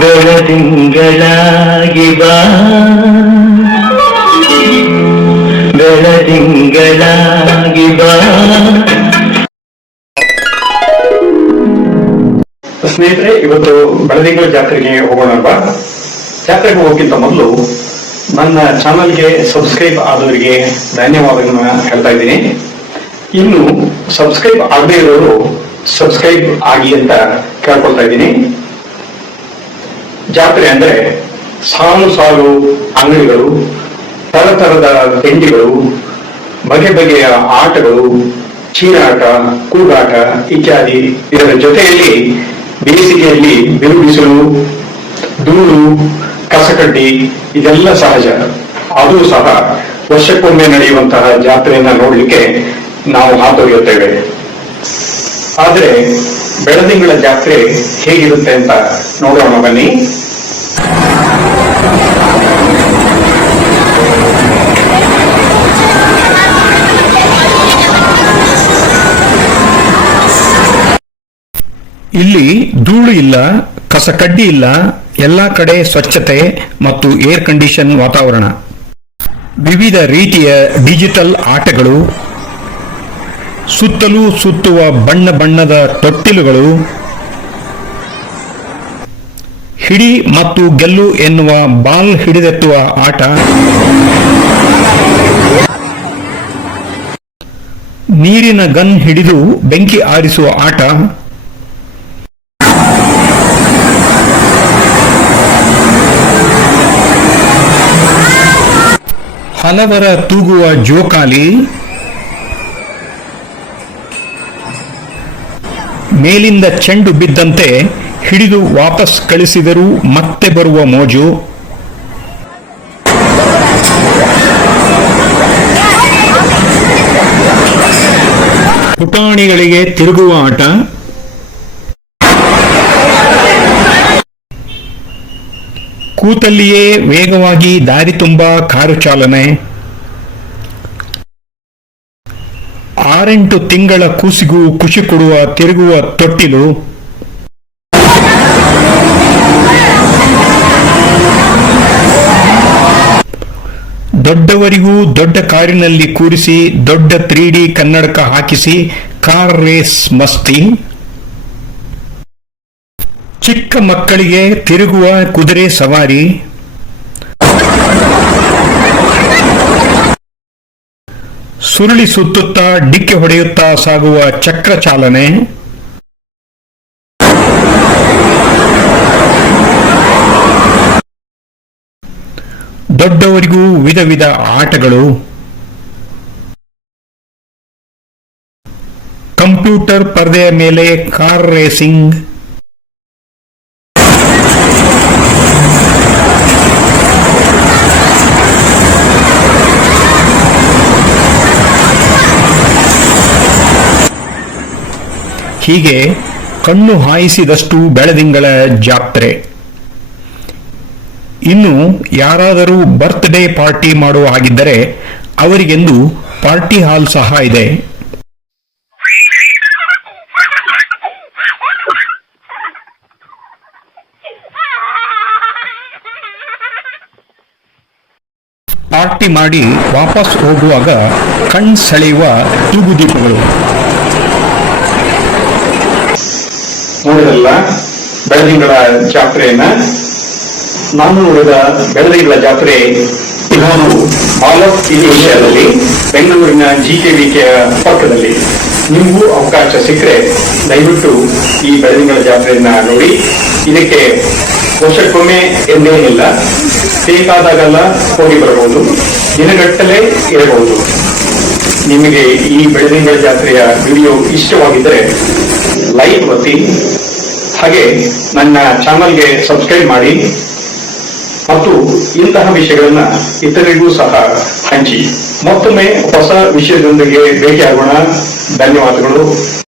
ಬೆಳದಿಂಗಳಾಗಿ ಬಾ ಬೆಳದಿಂಗಳಾಗಿ ಬಾ. ಸ್ನೇಹಿತರೆ, ಇವತ್ತು ಬೆಳದಿಂಗಳ ಜಾತ್ರೆಗೆ ಹೋಗೋಣ ಅಲ್ವಾ? ಜಾತ್ರೆಗೆ ಹೋಗೋಕ್ಕಿಂತ ಮೊದಲು ನನ್ನ ಚಾನಲ್ಗೆ ಸಬ್ಸ್ಕ್ರೈಬ್ ಆದವರಿಗೆ ಧನ್ಯವಾದಗಳನ್ನ ಹೇಳ್ತಾ ಇದ್ದೀನಿ. ಇನ್ನು ಸಬ್ಸ್ಕ್ರೈಬ್ ಆಗದೇ ಇರೋರು ಸಬ್ಸ್ಕ್ರೈಬ್ ಆಗಿ ಅಂತ ಕೇಳ್ಕೊಳ್ತಾ ಇದ್ದೀನಿ. ಜಾತ್ರೆ ಅಂದ್ರೆ ಸಾಲು ಸಾಲು ಅಂಗಡಿಗಳು, ತರತರದ ತಿಂಡಿಗಳು, ಬಗೆ ಬಗೆಯ ಆಟಗಳು, ಚೀರಾಟ, ಕೂಗಾಟ ಇತ್ಯಾದಿ. ಇದರ ಜೊತೆಯಲ್ಲಿ ಬೇಸಿಗೆಯಲ್ಲಿ ಬಿರುಬಿಸಿಲು, ಧೂಳು, ಕಸಕಡ್ಡಿ ಇದೆಲ್ಲ ಸಹಜ. ಅದು ಸಹ ವರ್ಷಕ್ಕೊಮ್ಮೆ ನಡೆಯುವಂತಹ ಜಾತ್ರೆಯನ್ನ ನೋಡ್ಲಿಕ್ಕೆ ನಾವು ಹಾತೊರೆಯುತ್ತೇವೆ. ಆದ್ರೆ ಬೆಳದಿಂಗಳ ಜಾತ್ರೆ ಹೇಗಿರುತ್ತೆ ಅಂತ ನೋಡೋಣ ಬನ್ನಿ. ಇಲ್ಲಿ ಧೂಳು ಇಲ್ಲ, ಕಸಕಡ್ಡಿ ಇಲ್ಲ, ಎಲ್ಲ ಕಡೆ ಸ್ವಚ್ಛತೆ ಮತ್ತು ಏರ್ ಕಂಡೀಷನ್ ವಾತಾವರಣ. ವಿವಿಧ ರೀತಿಯ ಡಿಜಿಟಲ್ ಆಟಗಳು, ಸುತ್ತಲೂ ಸುತ್ತುವ ಬಣ್ಣ ಬಣ್ಣದ ತೊಟ್ಟಿಲುಗಳು, ಹಿಡಿ ಮತ್ತು ಗೆಲ್ಲು ಎನ್ನುವ ಬಾಲ್ ಹಿಡಿದೆತ್ತುವ ಆಟ, ನೀರಿನ ಗನ್ ಹಿಡಿದು ಬೆಂಕಿ ಆರಿಸುವ ಆಟ, ಹಲವರ ತೂಗುವ ಜೋಕಾಲಿ, ಮೇಲಿಂದ ಚೆಂಡು ಬಿದ್ದಂತೆ ಹಿಡಿದು ವಾಪಸ್ ಕಳಿಸಿದರೂ ಮತ್ತೆ ಬರುವ ಮೋಜು, ಪುಟಾಣಿಗಳಿಗೆ ತಿರುಗುವ ಆಟ, ಕೂತಲ್ಲಿಯೇ ವೇಗವಾಗಿ ದಾರಿ ತುಂಬ ಕಾರು ಚಾಲನೆ, 6-8 ತಿಂಗಳ ಕೂಸಿಗೂ ಖುಷಿ ಕೊಡುವ ತಿರುಗುವ ತೊಟ್ಟಿಲು, ದೊಡ್ಡವರಿಗೂ ದೊಡ್ಡ ಕಾರಿನಲ್ಲಿ ಕೂರಿಸಿ ದೊಡ್ಡ 3D ಕನ್ನಡಕ ಹಾಕಿಸಿ ಕಾರ್ ರೇಸ್ ಮಸ್ತಿ, ಚಿಕ್ಕ ಮಕ್ಕಳಿಗೆ ತಿರುಗುವ ಕುದುರೆ ಸವಾರಿ, ಸುರುಳಿ ಸುತ್ತುತ್ತಾ ಡಿಕ್ಕಿ ಹೊಡೆಯುತ್ತಾ ಸಾಗುವ ಚಕ್ರ ಚಾಲನೆ, ದೊಡ್ಡವರಿಗೂ ವಿಧ ವಿಧ ಆಟಗಳು, ಕಂಪ್ಯೂಟರ್ ಪರದೆಯ ಮೇಲೆ ಕಾರ್ ರೇಸಿಂಗ್, ಹೀಗೆ ಕಣ್ಣು ಹಾಯಿಸಿದಷ್ಟು ಬೆಳದಿಂಗಳ ಜಾತ್ರೆ. ಇನ್ನು ಯಾರಾದರೂ ಬರ್ತ್ಡೇ ಪಾರ್ಟಿ ಮಾಡುವ ಹಾಗಿದ್ದರೆ ಅವರಿಗೆಂದು ಪಾರ್ಟಿ ಹಾಲ್ ಸಹ ಇದೆ. ಪಾರ್ಟಿ ಮಾಡಿ ವಾಪಸ್ ಹೋಗುವಾಗ ಕಣ್ ಸೆಳೆಯುವ ತೂಗುದೀಪಗಳು. ನೋಡಿದಲ್ಲ ಬೆಳದಿಂಗಳ ಜಾತ್ರೆಯನ್ನ. ನಾನು ನೋಡಿದ ಬೆಳದಿಂಗಳ ಜಾತ್ರೆ ಇರೋದು ಮಾಲ್ ಆಫ್ ಏಷ್ಯಾದಲ್ಲಿ, ಬೆಂಗಳೂರಿನ GKVK ಪಕ್ಕದಲ್ಲಿ. ನಿಮಗೂ ಅವಕಾಶ ಸಿಕ್ಕರೆ ದಯವಿಟ್ಟು ಈ ಬೆಳದಿಂಗಳ ಜಾತ್ರೆಯನ್ನ ನೋಡಿ. ಇದಕ್ಕೆ ವರ್ಷಕ್ಕೊಮ್ಮೆ ಎಂದೇನಿಲ್ಲ, ಬೇಕಾದಾಗೆಲ್ಲ ಹೋಗಿ ಬರಬಹುದು, ದಿನಗಟ್ಟಲೆ ಇರಬಹುದು. ನಿಮಗೆ ಈ ಬೆಳದಿಂಗಳ ಜಾತ್ರೆಯ ವಿಡಿಯೋ ಇಷ್ಟವಾಗಿದ್ದರೆ ಲೈಕ್ ಒತ್ತಿ, ಹಾಗೆ ನನ್ನ ಚಾನಲ್ಗೆ ಸಬ್ಸ್ಕ್ರೈಬ್ ಮಾಡಿ ಮತ್ತು ಇಂತಹ ವಿಷಯಗಳನ್ನ ಇತರರಿಗೂ ಸಹ ಹಂಚಿ. ಮತ್ತೊಮ್ಮೆ ಹೊಸ ವಿಷಯದೊಂದಿಗೆ ಭೇಟಿಯಾಗೋಣ. ಧನ್ಯವಾದಗಳು.